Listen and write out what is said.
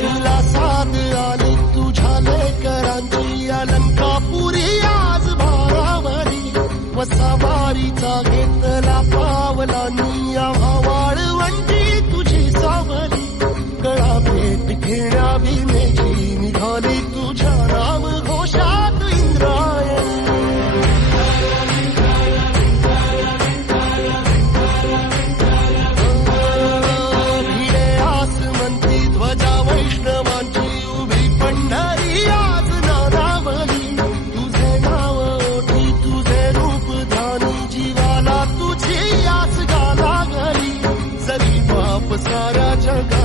तुला साथ आली तुझ्या लेकरांची अलंकापुरी आज भारावरी वसावारीचा घेतला पावलांनी आम्हा वाळवंटी तुझी सावली गळा भेट घेण्या भीमेची निघाली तुझ्या राम घोषात इंद्रायणी भिडे आसमंती ध्वजा वैष्णवांची उभी पंढरी आज नारावली तुझे नाव ओठी तुझे रूप ध्यानी जीवाला तुझी आस गा लागली जरी बाप साऱ्या जगा